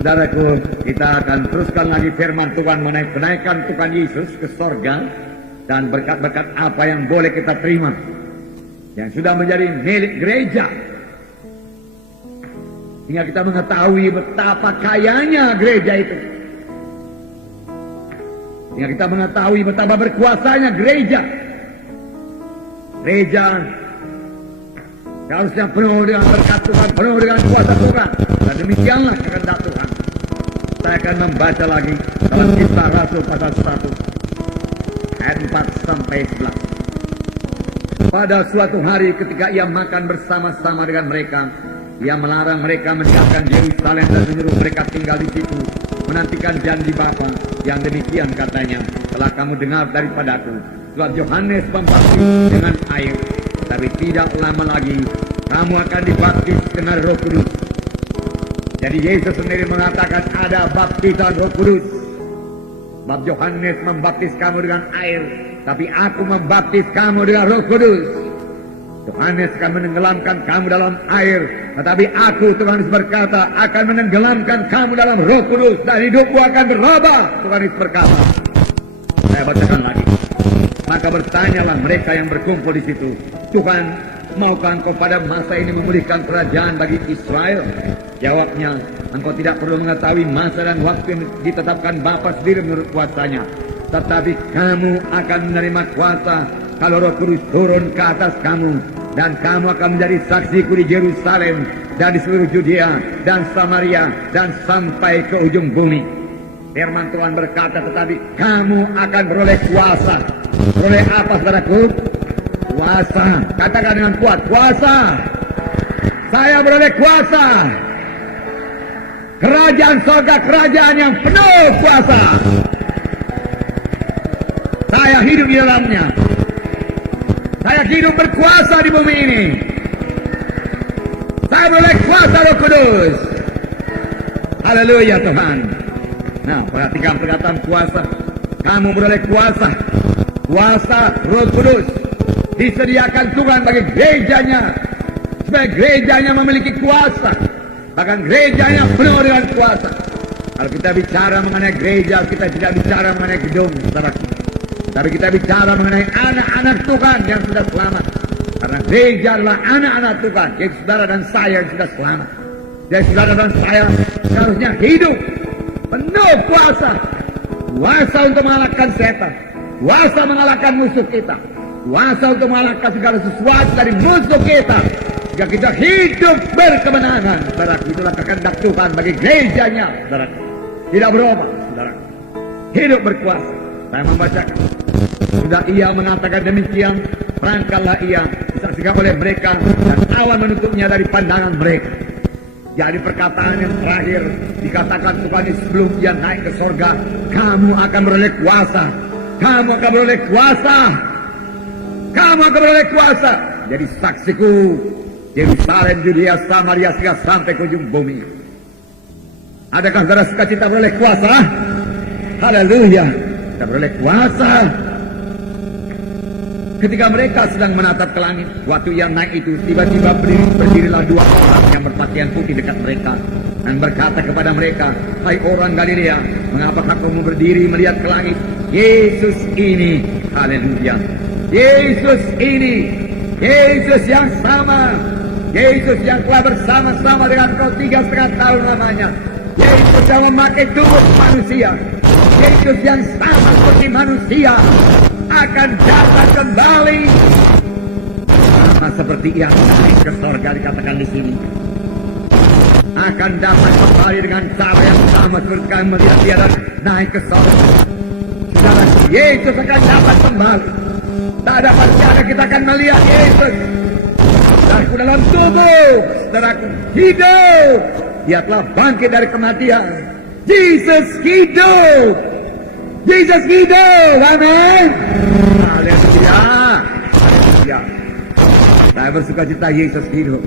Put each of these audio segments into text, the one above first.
Saudaraku, kita akan teruskan lagi firman Tuhan mengenai kenaikan Tuhan Yesus ke sorga dan berkat-berkat apa yang boleh kita terima yang sudah menjadi milik gereja, hingga kita mengetahui betapa kayanya gereja itu, hingga kita mengetahui betapa berkuasanya gereja. Gereja harusnya penuh dengan berkat Tuhan, penuh dengan kuasa Tuhan, dan demikianlah kehendak Tuhan. Saya akan membaca lagi dalam Kisah Rasul pasal 1 ayat 4 sampai 11. Pada suatu hari ketika ia makan bersama-sama dengan mereka, ia melarang mereka meninggalkan Yerusalem dan menyuruh mereka tinggal di situ, menantikan janji Bapa yang demikian katanya, telah kamu dengar daripadaku, sebab Yohanes membaptis dengan air, tapi tidak lama lagi kamu akan dibaptis dengan Roh Kudus. Jadi Yesus sendiri mengatakan ada baptisan Roh Kudus. Sebab Yohanes membaptis kamu dengan air, tapi aku membaptis kamu dengan Roh Kudus. Yohanes akan menenggelamkan kamu dalam air, tetapi aku, Tuhan Yesus berkata, akan menenggelamkan kamu dalam Roh Kudus, dan hidupmu akan berubah. Tuhan Yesus berkata. Saya bacakan lagi. Maka bertanyalah mereka yang berkumpul di situ, Tuhan, maukah engkau pada masa ini memulihkan kerajaan bagi Israel? Jawabnya, engkau tidak perlu mengetahui masa dan waktu yang ditetapkan Bapa sendiri menurut kuasanya. Tetapi kamu akan menerima kuasa kalau Roh Kudus turun ke atas kamu, dan kamu akan menjadi saksiku di Yerusalem dan di seluruh Judea dan Samaria dan sampai ke ujung bumi. Firman Tuhan berkata, tetapi kamu akan beroleh kuasa. Beroleh apa, saudaraku? Kuasa. Katakan dengan kuat, kuasa. Saya beroleh kuasa. Kerajaan surga, kerajaan yang penuh kuasa. Saya hidup di dalamnya. Saya hidup berkuasa di bumi ini. Saya beroleh kuasa Roh Kudus. Haleluya Tuhan. Nah, perhatikan perkataan kuasa. Kamu beroleh kuasa. Kuasa Roh Kudus disediakan Tuhan bagi gerejanya, supaya gerejanya memiliki kuasa. Bahkan gerejanya penuh dengan kuasa. Kalau kita bicara mengenai gereja, kita tidak bicara mengenai gedung, saudaraku. Tapi kita bicara mengenai anak-anak Tuhan yang sudah selamat. Karena gereja adalah anak-anak Tuhan, yaitu saudara dan saya yang sudah selamat. Jadi saudara dan saya seharusnya hidup penuh kuasa. Kuasa untuk mengalahkan setan. Kuasa mengalahkan musuh kita. Kuasa untuk mengalahkan segala sesuatu dari musuh kita. Jika kita hidup berkemenangan, saudaraku, itulah kehendak Tuhan bagi gerejanya, saudaraku. Tidak berubah, saudaraku. Hidup berkuasa. Saya membacakan. Sudah ia mengatakan demikian, perangkallah ia disaksikan oleh mereka, dan awan menutupnya dari pandangan mereka. Jadi perkataan yang terakhir dikatakan Tuhan sebelum dia naik ke sorga, kamu akan beroleh kuasa. Kamu akan beroleh kuasa. Kamu akan beroleh kuasa. Jadi saksiku Yerusalem, Judea, Samaria, sampai ke ujung bumi. Adakah saudara sukacita beroleh kuasa? Haleluya. Kita beroleh kuasa. Ketika mereka sedang menatap ke langit, waktu yang naik itu, tiba-tiba berdirilah dua orang yang berpakaian putih dekat mereka dan berkata kepada mereka, hai orang Galilea, mengapa kamu berdiri melihat ke langit? Yesus ini, haleluya, Yesus ini, Yesus yang sama, Yesus yang telah bersama-sama dengan kau 3,5 tahun lamanya, Yesus yang memakai tubuh manusia, Yesus yang sama seperti manusia, akan datang kembali sama seperti yang naik ke surga dikatakan di sini. Akan datang kembali dengan cara yang sama seperti kami melihat dia naik ke surga. Saudara, Yesus akan dapat kembali. Tak ada percaya kita akan melihat Yesus. Saudaraku dalam tubuh, saudaraku hidup. Dia telah bangkit dari kematian. Yesus hidup. Yesus hidup, amin. Haleluya. Haleluya. Saya bersuka cita Yesus hidup.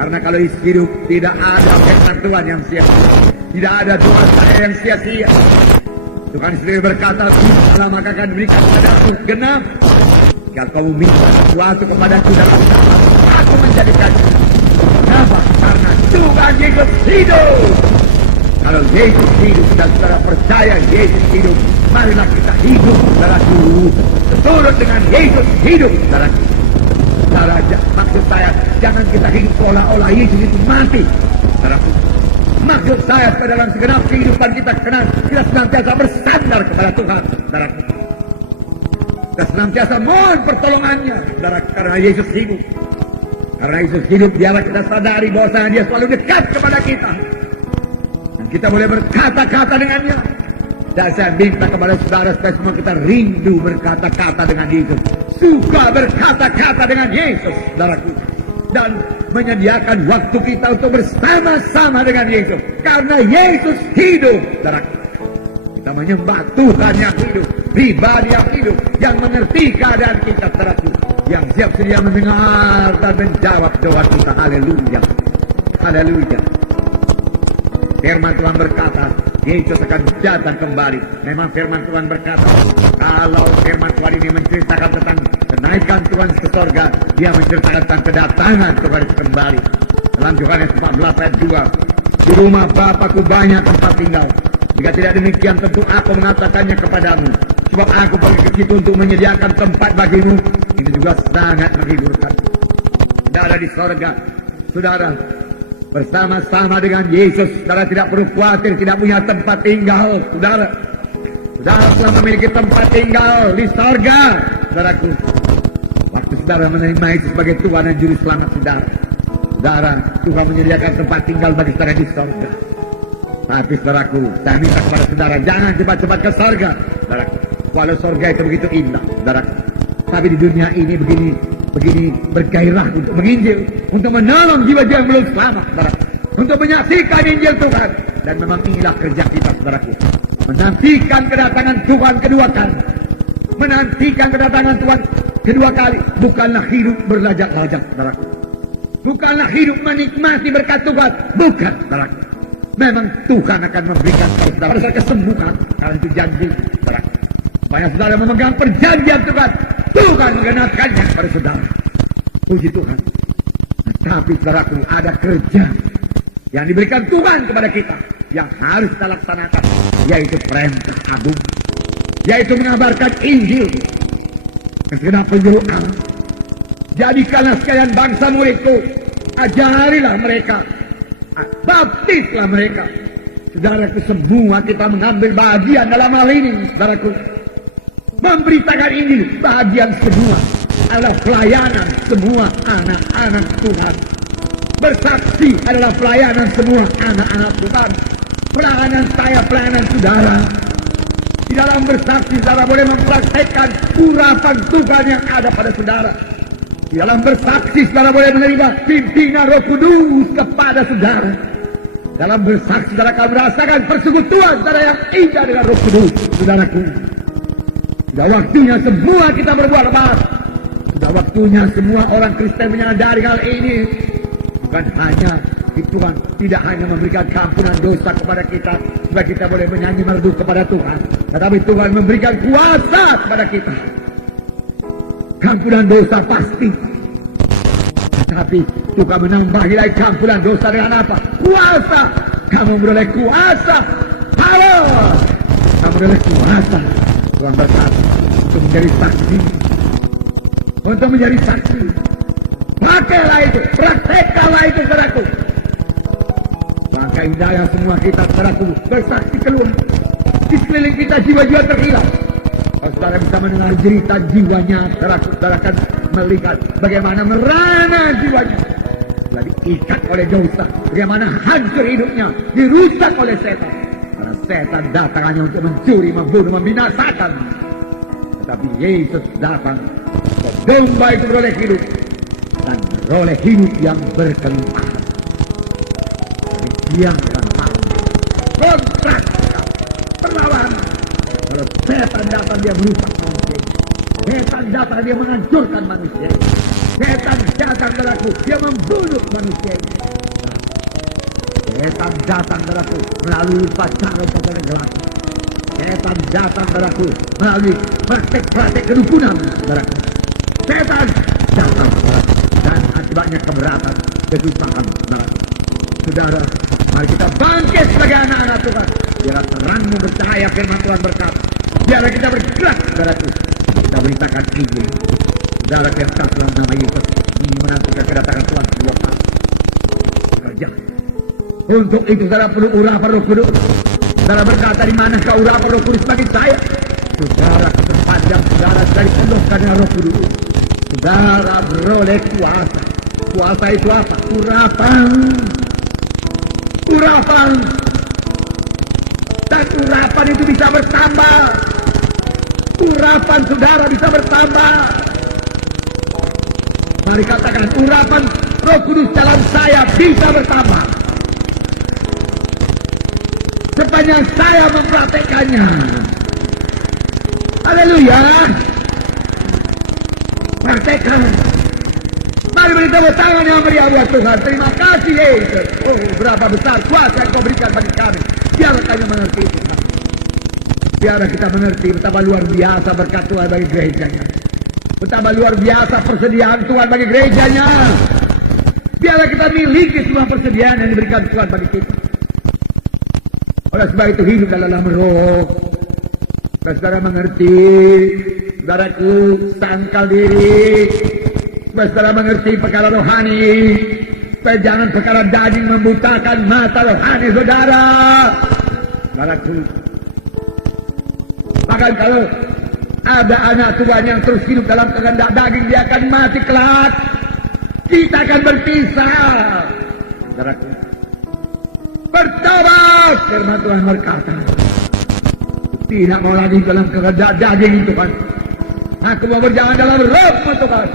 Karena kalau Yesus hidup, tidak ada firman Tuhan yang sia-sia. Tidak ada doa saya yang sia-sia. Tuhan sendiri berkata, Allah maka akan diberikan kepadaku genap. Jika kau minta sesuatu kepadaku dalam nama, aku menjadikan. Kenapa? Karena Tuhan Yesus hidup. Kalau Yesus hidup dan saudara percaya Yesus hidup, marilah kita hidup, saudaraku. Seturut dengan Yesus hidup, saudaraku. Saudara, maksud saya, jangan kita hidup seolah-olah Yesus itu mati, saudaraku. Maksud saya, dalam segenap kehidupan kita kita senantiasa bersandar kepada Tuhan, saudaraku. Kita senantiasa mohon pertolongannya, saudara, karena Yesus hidup. Karena Yesus hidup, biarlah kita sadari bahwa Dia selalu dekat kepada kita. Dan kita boleh berkata-kata dengannya. Dan saya minta kepada saudara supaya semua kita rindu berkata-kata dengan Yesus. Suka berkata-kata dengan Yesus, saudaraku. Dan menyediakan waktu kita untuk bersama-sama dengan Yesus. Karena Yesus hidup, saudaraku. Kita menyembah Tuhan yang hidup, pribadi yang hidup, yang mengerti keadaan kita, saudaraku, yang siap sedia mendengar dan menjawab doa kita. Haleluya, haleluya. Firman Tuhan berkata, Yesus akan datang kembali. Memang firman Tuhan berkata, kalau firman Tuhan ini menceritakan tentang kenaikan Tuhan ke surga, Dia menceritakan tentang kedatangan Tuhan kembali. Dalam Yohanes 14 ayat 2, di rumah Bapa-Ku banyak tempat tinggal. Jika tidak demikian, tentu aku mengatakannya kepadamu. Sebab aku pergi ke situ untuk menyediakan tempat bagimu. Ini juga sangat menghiburkan. Saudara di surga, saudara bersama-sama dengan Yesus, saudara tidak perlu khawatir tidak punya tempat tinggal. Saudara telah memiliki tempat tinggal di surga, saudaraku. Waktu saudara menerima Yesus sebagai Tuhan dan Juru Selamat saudara, Tuhan menyediakan tempat tinggal bagi saudara di surga. Tapi saudaraku, saya minta kepada saudara, jangan cepat-cepat ke surga, saudaraku. Walau surga itu begitu indah, saudaraku. Tapi di dunia ini begini bergairah untuk menginjil, untuk menolong jiwa-jiwa yang belum selamat, saudaraku. Untuk menyaksikan Injil Tuhan. Dan memang inilah kerja kita, saudaraku. Menantikan kedatangan Tuhan kedua kali. Menantikan kedatangan Tuhan kedua kali. Bukanlah hidup berlajak-lajak, saudaraku. Bukanlah hidup menikmati berkat Tuhan. Bukan, saudaraku. Memang Tuhan akan memberikan saudara kesembuhan. Karena itu janji, saudaraku. Supaya saudara memegang perjanjian Tuhan. Tuhan mengenalkannya kepada saudara. Puji Tuhan. Nah, tapi saudaraku, ada kerja yang diberikan Tuhan kepada kita, yang harus kita laksanakan, yaitu perintah agung, yaitu mengabarkan Injil ke segenap penjuru alam. Jadikanlah sekalian bangsa muridku, ajarilah mereka, baptislah mereka. Saudaraku, semua kita mengambil bagian dalam hal ini, saudaraku. Memberitakan Injil, bagian semua adalah pelayanan semua anak-anak Tuhan. Bersaksi adalah pelayanan semua anak-anak Tuhan. Pelayanan saya, pelayanan saudara. Di dalam bersaksi, saudara boleh mempraktekkan urapan Tuhan yang ada pada saudara. Di dalam bersaksi, saudara boleh menerima pimpinan Roh Kudus kepada saudara. Dalam bersaksi, saudara akan merasakan persekutuan saudara yang indah dengan Roh Kudus, saudaraku. Sudah waktunya semua kita berbuat lepas. Sudah waktunya semua orang Kristen menyadari hal ini. Bukan hanya Tuhan tidak hanya memberikan keampunan dosa kepada kita supaya kita boleh menyanyi merdu kepada Tuhan, tetapi Tuhan memberikan kuasa kepada kita. Keampunan dosa pasti, tetapi Tuhan menambahi lagi keampunan dosa dengan apa? Kuasa. Kamu beroleh kuasa. Halo, kamu beroleh kuasa. Tuhan berkata untuk menjadi saksi, untuk menjadi saksi. Pakailah itu, praktekkanlah itu, saudaraku. Maka indahnya semua kita, saudaraku, bersaksi keluar. Di sekeliling kita jiwa-jiwa terhilang. Kalau saudara bisa mendengar cerita jiwanya, saudaraku, saudara akan melihat bagaimana merana jiwanya. Sudah diikat oleh dosa, bagaimana hancur hidupnya, dirusak oleh setan. Karena setan datang hanya untuk mencuri, membunuh, membinasakan. Tetapi Yesus datang, domba itu beroleh hidup. Dan beroleh hidup yang berkelimpahan. Dia akan tahu kontrak perlawanan. Kalau setan datang dia merusak manusia. Setan datang dia menghancurkan manusia. Setan datang berlaku dia membunuh manusia. Setan datang berlaku melalui upacara-upacara gelap. Setan datang berlaku melalui praktek-praktek kedukunan. Setan datang dan akibatnya keberatan, kesusahan. Saudara, Mari kita bangkit sebagai anak-anak Tuhan. Biar terangmu bercahaya firman Tuhan berkata. Biar kita bergerak, saudaraku. Kita beritakan Injil. Saudara yang tak dalam nama Yesus menantikan kedatangan Tuhan kedua kali. Kerja. Untuk itu saudara perlu urapan Roh Kudus. Saudara berkata, di manakah urapan Roh Kudus bagi saya? Saudara sepanjang saudara dari penuh karena Roh Kudus. Saudara beroleh kuasa. Kuasa itu apa? Urapan. Urapan. Dan urapan itu bisa bertambah. Urapan saudara bisa bertambah. Mari katakan, urapan Roh Kudus dalam saya bisa bertambah. Sepanjang saya mempraktekannya. Haleluya. Praktekkan. Mari beri tepuk tangan yang meriah buat Tuhan. Terima kasih Yesus. Oh, berapa besar kuasa yang kau berikan bagi kami. Biarlah kami mengerti itu. Biarlah kita mengerti betapa luar biasa berkat Tuhan bagi gerejanya. Betapa luar biasa persediaan Tuhan bagi gerejanya. Biarlah kita miliki semua persediaan yang diberikan Tuhan bagi kita. Oleh sebab itu hidup dalam roh. Saudara mengerti, saudaraku, sangkal diri. Saudara mengerti perkara rohani. Supaya jangan perkara daging membutakan mata rohani saudara. Saudaraku. Bahkan kalau ada anak Tuhan yang terus hidup dalam kehendak daging, dia akan mati kelak. Kita akan berpisah. Saudaraku. Bertobat, firman Tuhan berkata. Tidak mau lagi dalam kehendak daging Tuhan. Aku mau berjalan dalam roh Tuhan.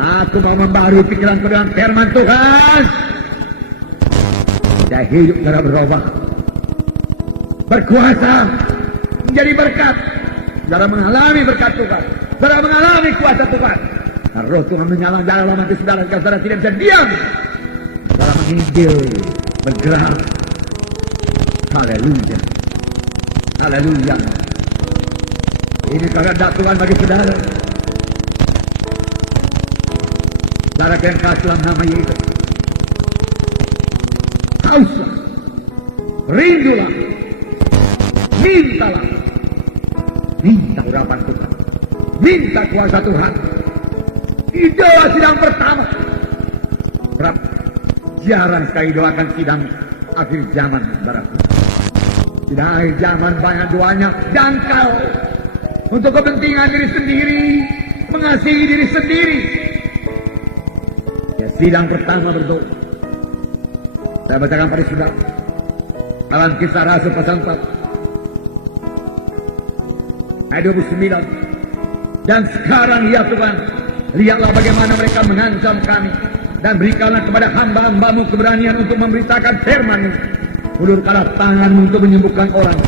Aku mau membaharui pikiranku dengan firman Tuhan. Saya hidup dalam roh berkuasa, menjadi berkat. Saudara mengalami berkat Tuhan. Saudara mengalami kuasa Tuhan. Nah, roh Tuhan menyala dalam hati saudara. Saudara tidak bisa diam. Saudara menginjil, bergerak. Haleluya. Haleluya. Ini kehendak Tuhan bagi saudara. Saudara yang kasih dalam nama Yesus. Hauslah. Rindulah. Mintalah. Minta urapan Tuhan. Minta kuasa Tuhan. Idola sidang pertama. Berapa? Jarang sekali doakan sidang akhir zaman, saudaraku. Sidang akhir zaman banyak doanya dangkal. Untuk kepentingan diri sendiri. Mengasihi diri sendiri. Ya, sidang pertama berdoa. Saya bacakan pada saudara. Dalam Kisah Rasul pasal 4. Ayat 29. Dan sekarang ya Tuhan, lihatlah bagaimana mereka mengancam kami. Dan berikanlah kepada hamba-hambamu keberanian untuk memberitakan firman-Mu. Ulurkanlah tangan-Mu untuk menyembuhkan orang.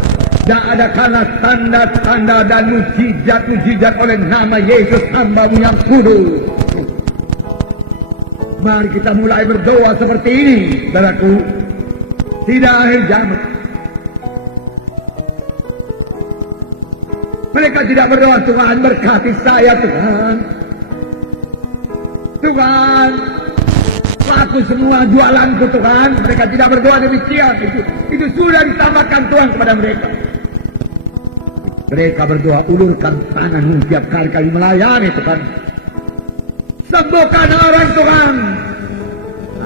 Dan adakanlah tanda-tanda dan mujizat-mujizat oleh nama Yesus hamba-Mu yang kudus. Mari kita mulai berdoa seperti ini, saudaraku. Tidak akhir zaman. Mereka tidak berdoa, Tuhan berkati saya Tuhan. Tuhan, laku semua jualanku Tuhan. Mereka tidak berdoa demikian. Itu sudah ditambahkan Tuhan kepada mereka. Mereka berdoa, ulurkan tangan-Mu tiap kali kami melayani Tuhan. Sembuhkan orang Tuhan.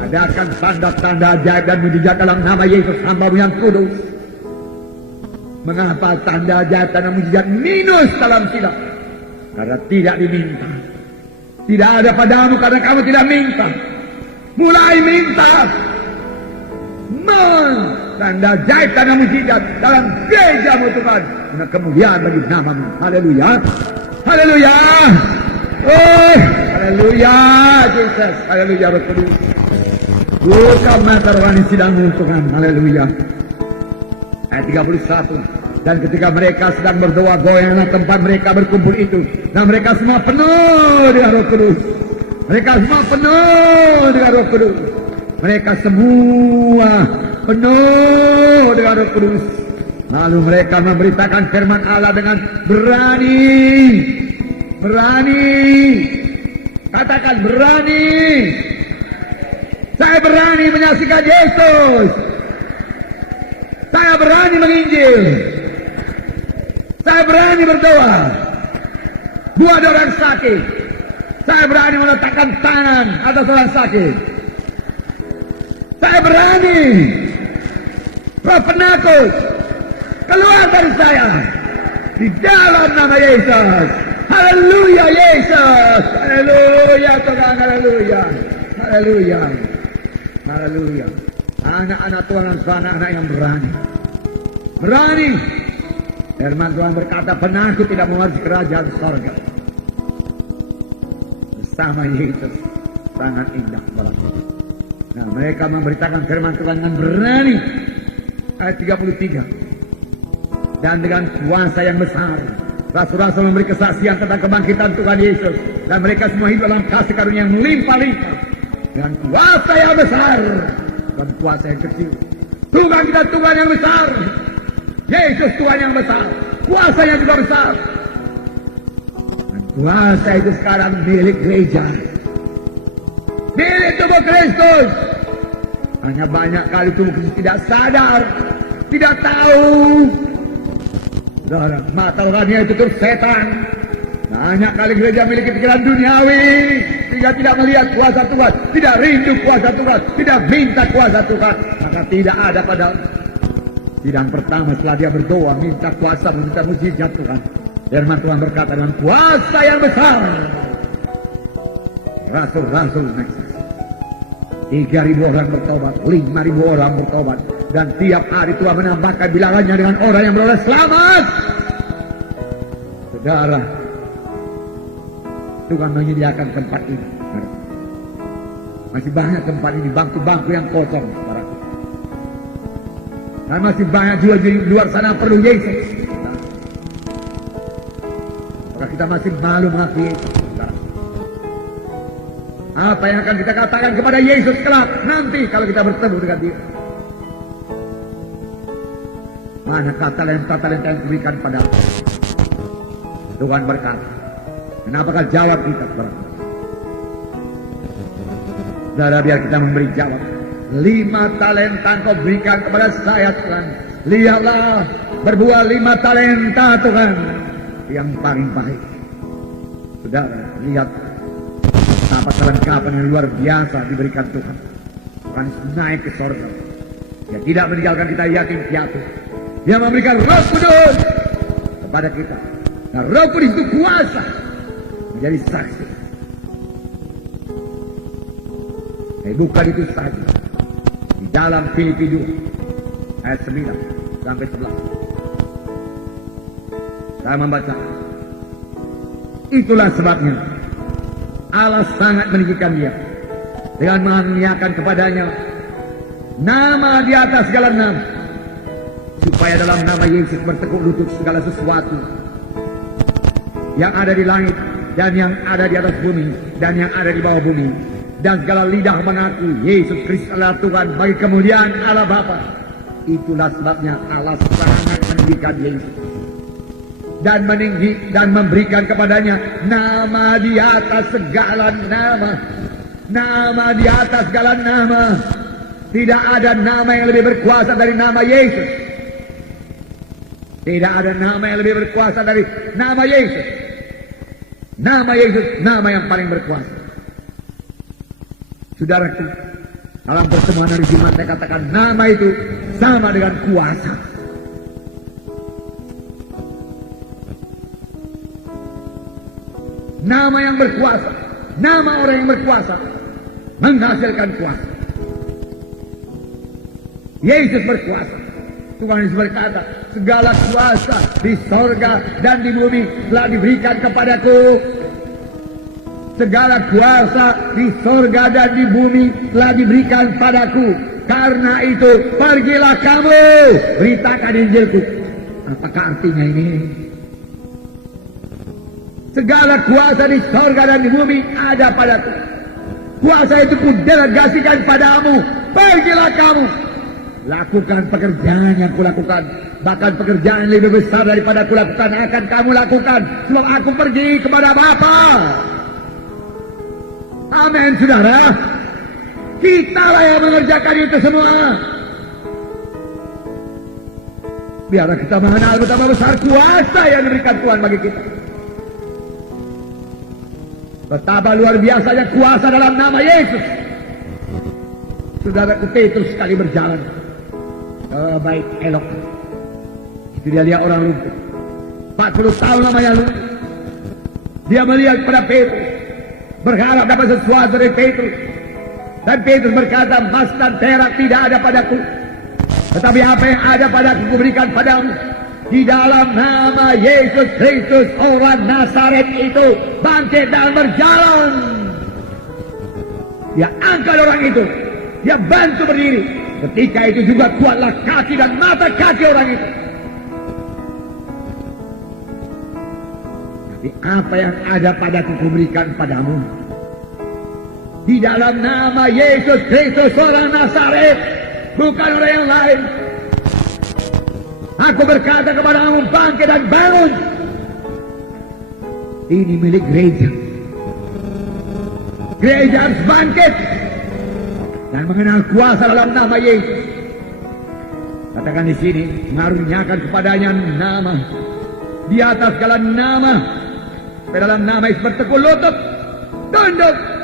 Adakan tanda-tanda ajaib dan mujizat dalam nama Yesus hamba-Mu yang kudus. Mengapa tanda ajaib dan mujizat minus dalam sidang? Karena tidak diminta. Tidak ada padamu karena kamu tidak minta. Mulai minta. Tanda ajaib dan mujizat dalam gereja-Mu Tuhan. Karena kemuliaan bagi nama-Mu. Haleluya. Haleluya. Oh, haleluya, Jesus. Haleluya, Roh Kudus. Buka mata rohani sidang-Mu Tuhan. Haleluya. Ayat 31. Dan ketika mereka sedang berdoa, goyanglah tempat mereka berkumpul itu. Dan mereka semua penuh dengan Roh Kudus. Mereka semua penuh dengan Roh Kudus. Mereka semua penuh dengan Roh Kudus. Lalu mereka memberitakan firman Allah dengan berani. Berani. Katakan berani. Saya berani menyaksikan Yesus. Saya berani menginjil. Saya berani berdoa. Buat orang sakit. Saya berani meletakkan tangan atas orang sakit. Saya berani. Roh penakut keluar dari saya. Di dalam nama Yesus. Haleluya Yesus. Haleluya Tuhan. Haleluya. Haleluya. Haleluya. Anak-anak Tuhan dan anak-anak yang berani. Berani. Firman Tuhan berkata, penakut tidak mewarisi kerajaan sorga. Bersama Yesus sangat indah berlaku. Nah, mereka memberitakan firman Tuhan dengan berani. Ayat 33. Dan dengan kuasa yang besar, rasul-rasul memberi kesaksian tentang kebangkitan Tuhan Yesus. Dan mereka semua hidup dalam kasih karunia yang melimpah-limpah. Dengan kuasa yang besar dan kuasa yang kecil. Tuhan kita Tuhan yang besar. Yesus Tuhan yang besar. Kuasanya juga besar. Dan kuasa itu sekarang milik gereja. Milik tubuh Kristus. Hanya banyak kali tubuh Kristus tidak sadar. Tidak tahu. Saudara, mata rohaninya itu terus setan. Banyak kali gereja memiliki pikiran duniawi. Sehingga tidak melihat kuasa Tuhan. Tidak rindu kuasa Tuhan. Tidak minta kuasa Tuhan. Maka tidak ada pada sidang pertama setelah dia berdoa. Minta kuasa, minta mujizat Tuhan. Firman Tuhan berkata dengan kuasa yang besar. Rasul-rasul naik. 3.000 orang bertobat. 5.000 orang bertobat. Dan tiap hari Tuhan menambahkan bilangannya dengan orang yang beroleh selamat. Saudara, Tuhan menyediakan tempat ini. Masih banyak tempat ini, bangku-bangku yang kosong. Dan masih banyak juga di luar sana perlu Yesus. Maka kita masih malu mengakui Yesus. Apa yang akan kita katakan kepada Yesus kelak nanti kalau kita bertemu dengan Dia? Mana talenta yang diberikan pada Tuhan berkata. Dan apakah jawab kita berapa? Saudara, biar kita memberi jawab. 5 talenta Engkau berikan kepada saya Tuhan. Lihatlah, berbuah 5 talenta Tuhan yang paling baik. Saudara, lihat betapa kelengkapan yang luar biasa diberikan Tuhan. Tuhan naik ke sorga. Dia tidak meninggalkan kita yatim piatu. Dia memberikan Roh Kudus kepada kita. Nah, Roh Kudus itu kuasa menjadi saksi. Bukan itu saja. Di dalam Filipi 2 ayat 9 sampai 11. Saya membaca. Itulah sebabnya Allah sangat meninggikan Dia dengan mengaruniakan kepadanya nama di atas segala nama, supaya dalam nama Yesus bertekuk lutut segala sesuatu yang ada di langit dan yang ada di atas bumi dan yang ada di bawah bumi, dan segala lidah mengaku Yesus Kristus adalah Tuhan bagi kemuliaan Allah Bapa. Itulah sebabnya Allah sangat meninggikan Yesus dan memberikan kepadanya nama di atas segala nama. Nama di atas segala nama. Tidak ada nama yang lebih berkuasa dari nama Yesus. Tidak ada nama yang lebih berkuasa dari nama Yesus. Nama Yesus, nama yang paling berkuasa. Saudaraku, dalam pertemuan hari Jumat saya katakan nama itu sama dengan kuasa. Nama yang berkuasa, nama orang yang berkuasa menghasilkan kuasa. Yesus berkuasa. Tuhan Yesus berkata, segala kuasa di sorga dan di bumi telah diberikan kepadaku. Segala kuasa di sorga dan di bumi telah diberikan padaku. Karena itu, pergilah kamu, beritakan Injilku. Apakah artinya ini? Segala kuasa di sorga dan di bumi ada padaku. Kuasa itu kudelegasikan padamu. Pergilah kamu. Lakukan pekerjaan yang kulakukan. Bahkan pekerjaan lebih besar daripada kulakukan akan kamu lakukan. Sebab aku pergi kepada Bapa. Amin, saudara. Kita lah yang mengerjakan itu semua. Biarlah kita mengenal betapa besar kuasa yang diberikan Tuhan bagi kita. Betapa luar biasanya kuasa dalam nama Yesus. Saudara Petrus sekali berjalan. Baik, elok. Itu dia lihat orang lumpuh. 40 tahun namanya lumpuh. Dia melihat pada Petrus, berharap dapat sesuatu dari Petrus. Dan Petrus berkata, emas dan perak tidak ada padaku, tetapi apa yang ada padaku kuberikan padamu. Di dalam nama Yesus Kristus orang Nazaret itu bangkit dan berjalan. Dia angkat orang itu, dia bantu berdiri. Ketika itu juga kuatlah kaki dan mata kaki orang itu. Tapi apa yang ada padaku kuberikan padamu. Di dalam nama Yesus Kristus orang Nazaret, bukan orang yang lain. Aku berkata kepadamu, bangkit dan bangun. Ini milik gereja. Gereja harus bangkit dan mengenal kuasa dalam nama Yesus. Katakan di sini, mengaruniakan kepadanya nama di atas segala nama. Dalam nama Yesus bertekuk lutut, tunduk.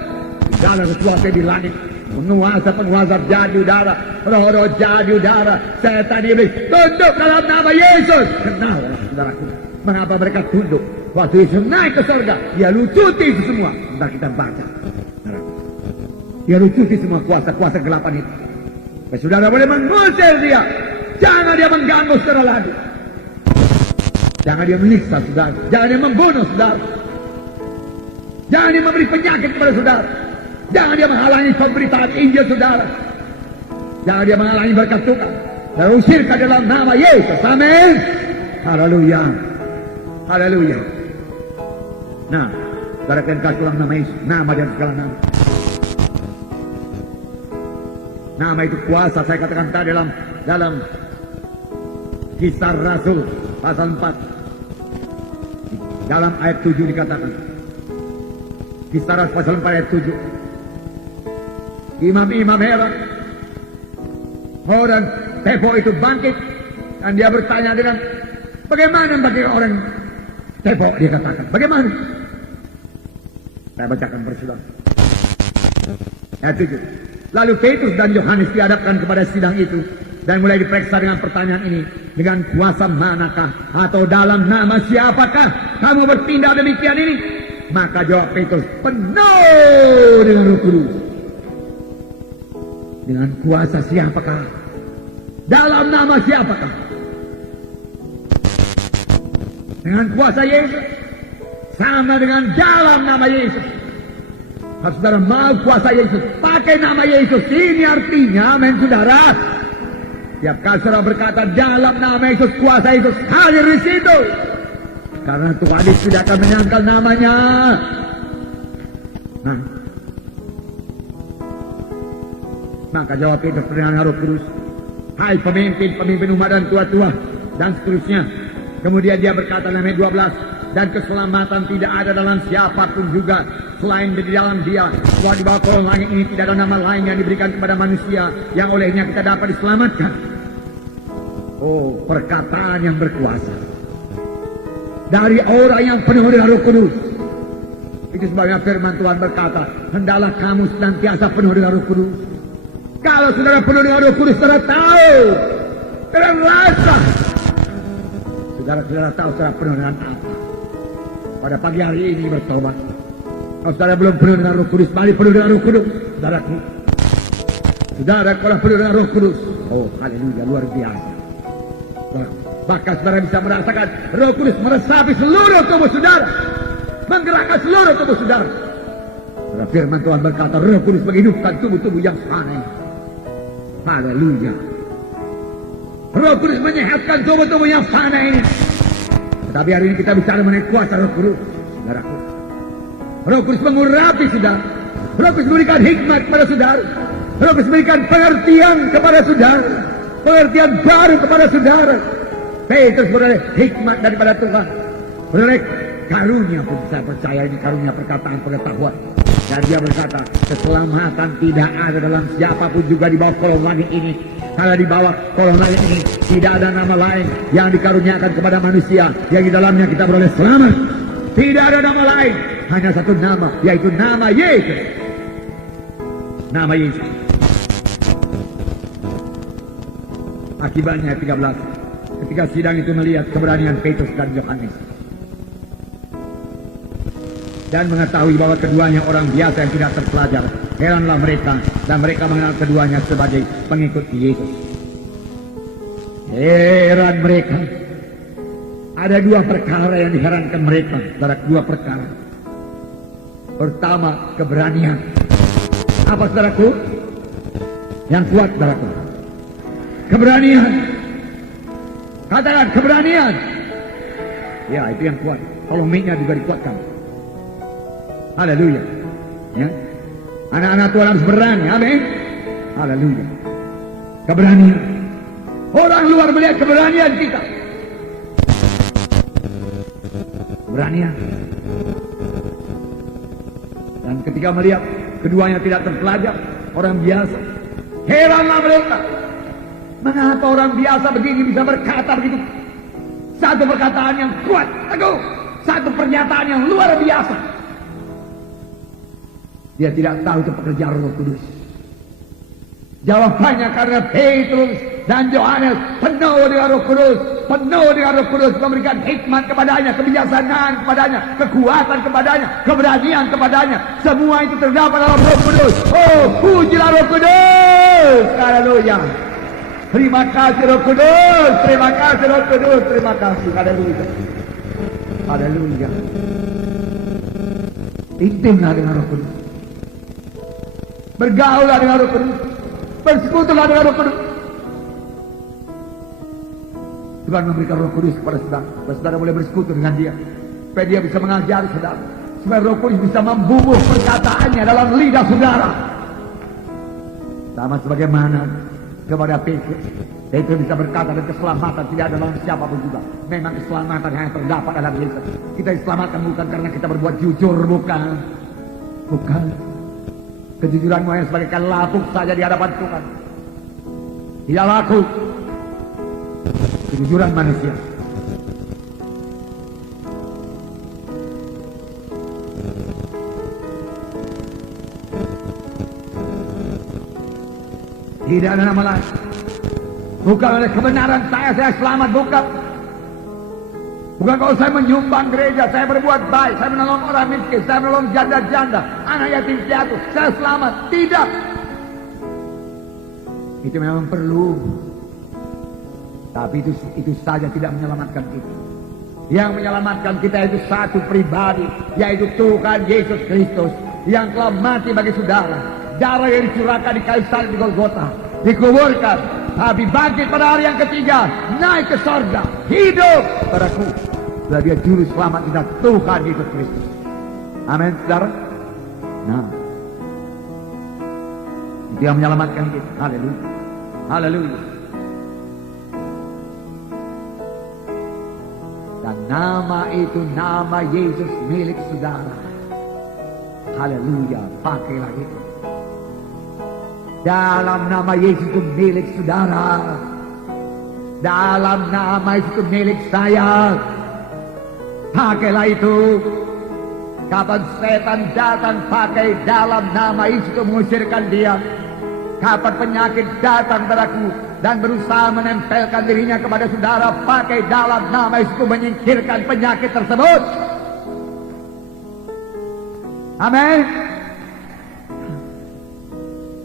Segala sesuatu di langit, penguasa jadi udara, roh-roh jadi udara, setan iblis tunduk dalam nama Yesus. Kenal saudaraku, mengapa mereka tunduk? Waktu Yesus naik ke surga, dia lucuti itu semua. Bentar kita baca. Dia lucuti semua kuasa-kuasa gelapan itu. Saudara boleh mengusir dia, jangan dia mengganggu saudara lagi. Jangan dia menyiksa saudara, jangan dia membunuh saudara, jangan dia memberi penyakit kepada saudara. Jangan dia menghalangi pemberitaan Injil saudara. Jangan dia menghalangi berkat Tuhan. Dan usirkan dalam nama Yesus. Amin. Haleluya. Haleluya. Nah, saudara kalian kasih ulang nama Yesus. Nama dan segala nama. Nama itu kuasa. Saya katakan tadi dalam Kisah Rasul pasal 4. Dalam ayat 7 dikatakan. Kisah Rasul pasal 4 ayat 7. Imam-imam heran. Dan tepok itu bangkit. Dan dia bertanya dengan, bagaimana bagi orang tepok, dia katakan. Bagaimana? Saya bacakan bersaudara. Ayat 7. Lalu Petrus dan Yohanes dihadapkan kepada sidang itu. Dan mulai diperiksa dengan pertanyaan ini. Dengan kuasa manakah? Atau dalam nama siapakah kamu bertindak demikian ini? Maka jawab Petrus, penuh dengan Roh Kudus. Dengan kuasa siapakah? Dalam nama siapakah? Dengan kuasa Yesus. Sama dengan dalam nama Yesus. Kalau saudara mau kuasa Yesus, pakai nama Yesus. Ini artinya, amin saudara. Tiap kali saudara berkata dalam nama Yesus, kuasa Yesus hadir di situ. Karena Tuhan tidak akan menyangkal namanya. Nah, maka jawab Petrus dengan Roh Kudus, hai pemimpin umat dan tua-tua, dan seterusnya. Kemudian dia berkata dalam ayat 12, dan keselamatan tidak ada dalam siapapun juga selain di dalam dia. Bahwa di bawah kolong langit ini tidak ada nama lain yang diberikan kepada manusia yang olehnya kita dapat diselamatkan. Oh, perkataan yang berkuasa dari orang yang penuh dengan Roh Kudus. Itu sebabnya firman Tuhan berkata, hendaklah kamu senantiasa penuh dengan Roh Kudus. Kalau saudara penuh dengan Roh Kudus, saudara tahu dengan rasa. Saudara tahu saudara penuh dengan apa. Pada pagi hari ini bertobat. Kalau saudara belum penuh dengan Roh Kudus, mari penuh dengan Roh Kudus, saudaraku. Saudara kalau penuh dengan Roh Kudus, oh haleluya, luar biasa. Bahkan saudara bisa merasakan Roh Kudus meresapi seluruh tubuh saudara, menggerakkan seluruh tubuh saudara. Karena firman Tuhan berkata, Roh Kudus menghidupkan tubuh-tubuh yang fana. Haleluya. Roh Kudus menyehatkan tubuh-tubuh yang fana ini. Tetapi hari ini kita bicara mengenai kuasa Roh Kudus, saudaraku. Roh Kudus mengurapi saudara. Roh Kudus memberikan hikmat kepada saudara. Roh Kudus memberikan pengertian kepada saudara. Pengertian baru kepada saudara. Petrus beroleh hikmat daripada Tuhan. Beroleh karunia pun, saya percaya ini karunia perkataan pengetahuan. Dan dia berkata, keselamatan tidak ada dalam siapapun juga di bawah kolong langit ini Karena di bawah kolong langit ini tidak ada nama lain yang dikaruniakan kepada manusia yang di dalamnya kita beroleh selamat. Tidak ada nama lain, hanya satu nama, yaitu nama Yesus. Nama Yesus. Akibatnya 13, ketika sidang itu melihat keberanian Petrus dan Yohanes dan mengetahui bahwa keduanya orang biasa yang tidak terpelajar, heranlah mereka dan mereka mengenal keduanya sebagai pengikut Yesus. Heran mereka. Ada dua perkara yang diherankan mereka. Dua perkara. Pertama, keberanian. Apa saudaraku? Yang kuat, saudaraku. Keberanian. Katakan keberanian. Ya, itu yang kuat. Tolong mic-nya juga dikuatkan. Haleluya. Ya. Anak-anak Tuhan harus berani. Amin. Haleluya. Keberanian. Orang luar melihat keberanian kita. Keberanian. Dan ketika melihat keduanya tidak terpelajar, orang biasa, heranlah mereka. Mengapa orang biasa begini bisa berkata begitu? Satu perkataan yang kuat, teguh. Satu pernyataan yang luar biasa. Dia tidak tahu itu pekerjaan Roh Kudus. Jawabannya karena Petrus dan Yohanes penuh dengan Roh Kudus, penuh dengan Roh Kudus, memberikan hikmat kepadanya, kebijaksanaan kepadanya, kekuatan kepadanya, keberanian kepadanya. Semua itu terdapat dalam Roh Kudus. Oh, pujilah Roh Kudus. Haleluya. Terima kasih Roh Kudus, terima kasih Roh Kudus, terima kasih. Haleluya. Haleluya. Intimlah dengan Roh Kudus. Bergaulah dengan Roh Kudus. Bersekutulah dengan Roh Kudus. Tuhan memberikan Roh Kudus kepada saudara. Supaya saudara boleh bersekutu dengan dia. Supaya dia bisa mengajari saudara. Supaya Roh Kudus bisa membubuh perkataannya dalam lidah saudara. Sama sebagaimana kepada Petrus. Petrus bisa berkata dan keselamatan tidak ada dalam siapapun juga. Memang keselamatan yang terdapat dalam Yesus. Kita diselamatkan bukan karena kita berbuat jujur, bukan. Bukan. Kejujuranmu hanya sebagaikan lapuk saja di hadapan Tuhan. Tidak laku. Kejujuran manusia. Tidak ada nama lain. Bukan oleh kebenaran saya selamat, bukan. Bukan kalau saya menyumbang gereja, saya berbuat baik, saya menolong orang miskin, saya menolong janda-janda, anak yatim piatu, saya selamat. Tidak. Itu memang perlu. Tapi itu saja tidak menyelamatkan kita. Yang menyelamatkan kita itu satu pribadi, yaitu Tuhan Yesus Kristus yang telah mati bagi saudara. Darah yang dicurahkan di kayu salib di Golgota, dikuburkan, tapi bangkit pada hari yang ketiga, naik ke sorga, hidup padaku. Bahwa dia juru selamat kita, Tuhan Yesus Kristus. Amin, saudara. Nah, itu yang menyelamatkan kita. Haleluya. Haleluya. Dan nama itu nama Yesus milik saudara. Haleluya. Pakailah itu. Dalam nama Yesus itu milik saudara. Dalam nama Yesus itu milik saya. Pakailah itu. Kapan setan datang, pakai dalam nama Yesus itu mengusirkan dia. Kapan penyakit datang padaku dan berusaha menempelkan dirinya kepada saudara, pakai dalam nama Yesus itu menyingkirkan penyakit tersebut. Amin.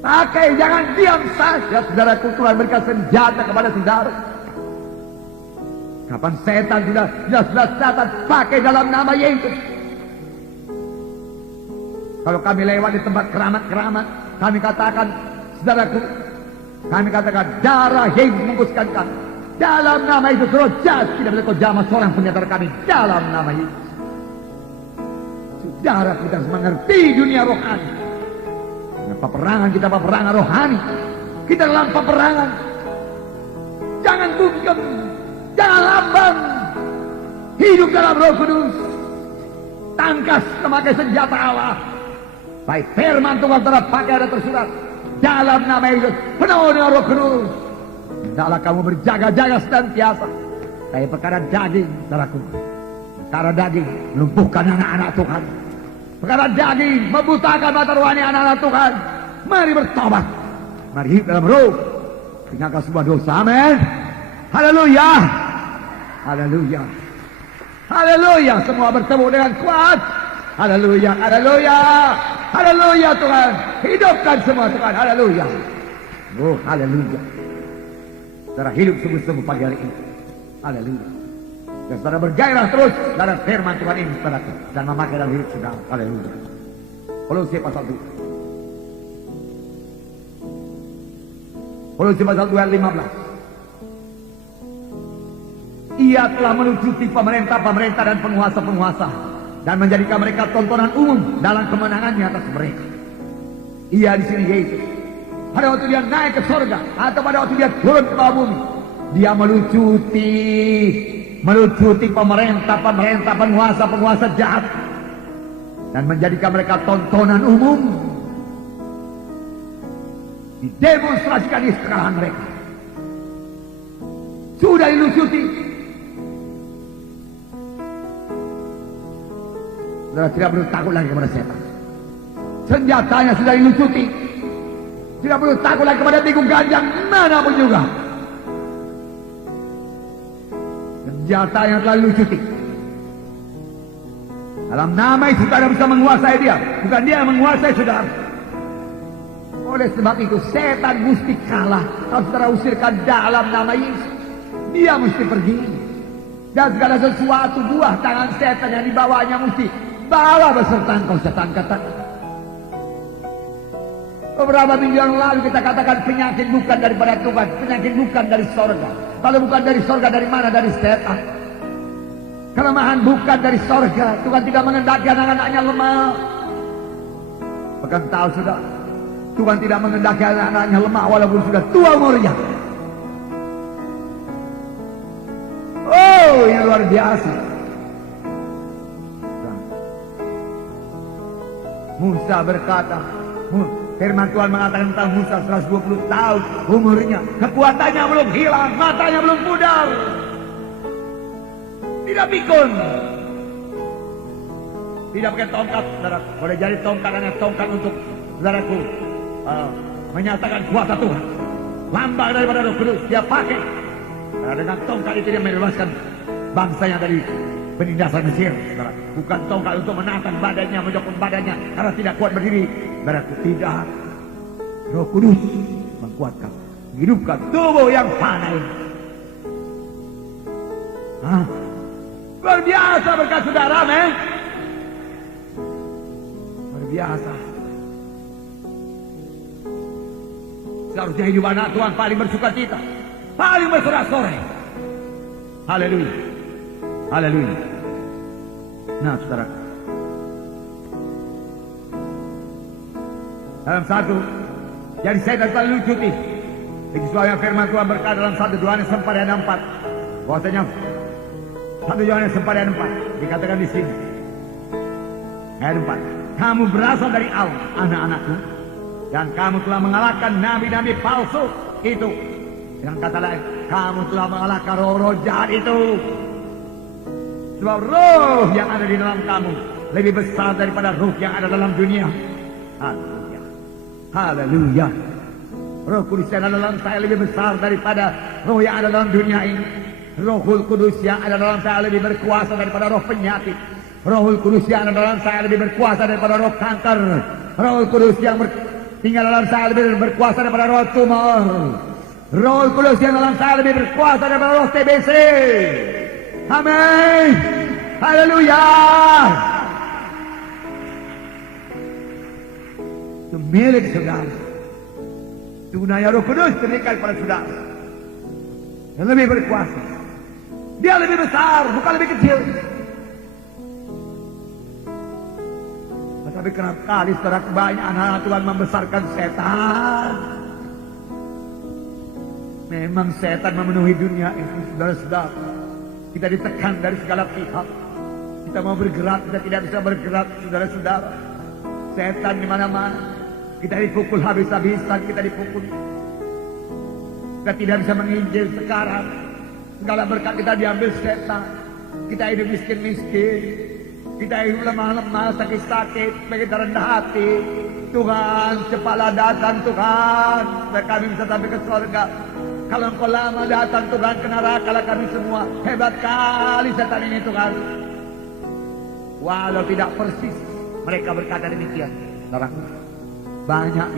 Pakai, jangan diam saja. Saudaraku, Tuhan berikan senjata kepada saudara. Kapan setan sudah datang, pakai dalam nama Yesus. Kalau kami lewat di tempat keramat-keramat, kami katakan, saudaraku, kami katakan darah Yesus membuskan kami. Dalam nama Yesus, roh jahat tidak boleh kau jamah seorang pun di antara kami. Dalam nama Yesus. Saudara, kita harus mengerti dunia rohani. Peperangan kita, peperangan rohani. Kita dalam peperangan. Jangan bungkam, jangan lamban. Hidup dalam Roh Kudus. Tangkas memakai senjata Allah. Baik firman Tuhan terpakai ada tersurat dalam nama Yesus, penuh dengan Roh Kudus. Hendaklah kamu berjaga-jaga senantiasa. Kayak perkara daging, saudaraku. Perkara daging melumpuhkan anak-anak Tuhan. Perkara daging membutakan mata rohani anak-anak Tuhan. Mari bertobat. Mari hidup dalam roh. Tinggalkan sebuah dosa. Amin. Haleluya. Haleluya. Haleluya. Semua bertemu dengan kuat. Haleluya. Haleluya. Haleluya Tuhan. Hidupkan semua Tuhan. Haleluya. Oh haleluya. Saudara hidup sungguh-sungguh pagi hari ini. Haleluya. Dan saudara bergairah terus dalam firman Tuhan ini saudara. Dan memakai dalam hidup saudara. Haleluya. Kolose pasal 2. Kolose pasal 2 ayat 15. Ia telah melucuti pemerintah-pemerintah dan penguasa-penguasa dan menjadikan mereka tontonan umum dalam kemenangannya atas mereka. Ia di sini Yesus. Pada waktu dia naik ke surga atau pada waktu dia turun ke bawah bumi, dia melucuti pemerintah-pemerintah, penguasa-penguasa jahat dan menjadikan mereka tontonan umum. Didemonstrasikan di sekalian mereka. Sudah dilucuti. Saudara tidak perlu takut lagi kepada setan. Senjatanya sudah dilucuti. Tidak perlu takut lagi kepada tikung ganjang manapun juga. Senjata yang telah dilucuti. Dalam nama Yesus saudara bisa menguasai dia. Bukan dia yang menguasai saudara. Oleh sebab itu setan mesti kalah. Kalau saudara usirkan dalam nama Yesus, dia mesti pergi. Dan segala sesuatu buah tangan setan yang dibawanya mesti bawa beserta engkau setan kata. Beberapa minggu yang lalu kita katakan penyakit bukan daripada Tuhan, penyakit bukan dari sorga. Kalau bukan dari sorga dari mana? Dari setan. Kelemahan bukan dari sorga. Tuhan tidak mengendaki anak-anaknya lemah. Bahkan tahu sudah, Tuhan tidak mengendaki anak-anaknya lemah walaupun sudah tua umurnya. Oh, ini luar biasa. Musa berkata, firman Tuhan mengatakan tentang Musa 120 tahun umurnya, kekuatannya belum hilang, matanya belum pudar, tidak pikun, tidak pakai tongkat, saudara. Boleh jadi tongkat hanya tongkat untuk saudaraku menyatakan kuasa Tuhan, lambang daripada Roh Kudus dia pakai. Nah, dengan tongkat itu dia membebaskan bangsanya dari penindasan Mesir, saudara. Bukan tongkat untuk menahan badannya, menjokong badannya karena tidak kuat berdiri, saudaraku. Tidak. Roh Kudus menguatkan, menghidupkan tubuh yang fana ini. Luar biasa berkat saudara, men. Luar biasa. Seharusnya hidup anak Tuhan paling bersuka cita, paling bersorak-sorai. Haleluya. Haleluya. Nah, saudara, dalam satu, jadi saya telah lucuti. Sesuai yang firman Tuhan berkata dalam 1 Yohanes 4 ayat 4, bahwasanya 1 Yohanes 4 ayat 4 dikatakan di sini, ayat 4, kamu berasal dari Allah, anak-anakku, dan kamu telah mengalahkan nabi-nabi palsu itu. Dengan kata lain, kamu telah mengalahkan roh-roh jahat itu. Sebab roh yang ada di dalam kamu lebih besar daripada roh yang ada dalam dunia. Haleluya. Haleluya. Roh Kudus yang ada dalam saya lebih besar daripada roh yang ada dalam dunia ini. Rohul Kudus yang ada dalam saya lebih berkuasa daripada roh penyakit. Rohul Kudus yang ada dalam saya lebih berkuasa daripada roh kanker. Rohul Kudus yang tinggal dalam saya lebih berkuasa daripada roh tumor. Roh Kudus yang dalam saya lebih berkuasa daripada roh TBC. Amin. Haleluya. Itu milik saudara. Tunanya Roh Kudus berikan kepada saudara yang lebih berkuasa. Dia lebih besar, bukan lebih kecil. Tapi kerap kali saudara, banyak anak Tuhan membesarkan setan. Memang setan memenuhi dunia ini, saudara-saudara. Kita ditekan dari segala pihak. Kita mau bergerak, kita tidak bisa bergerak, saudara-saudara. Setan di mana-mana. Kita dipukul habis-habisan, kita dipukul. Kita tidak bisa menginjil sekarang. Segala berkat kita diambil setan. Kita hidup miskin-miskin. Kita hidup lemah-lemah, sakit-sakit, kita rendah hati. Tuhan, cepatlah datang Tuhan, supaya kami bisa sampai ke surga. Kalau Engkau lama datang Tuhan, ke neraka lah kami semua. Hebat kali setan ini Tuhan. Walau tidak persis mereka berkata demikian, saudaraku, banyak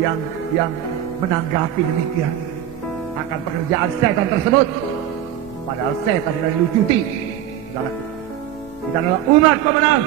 yang menanggapi demikian akan pekerjaan setan tersebut. Padahal setan sudah dilucuti, saudaraku. Kita adalah umat pemenang.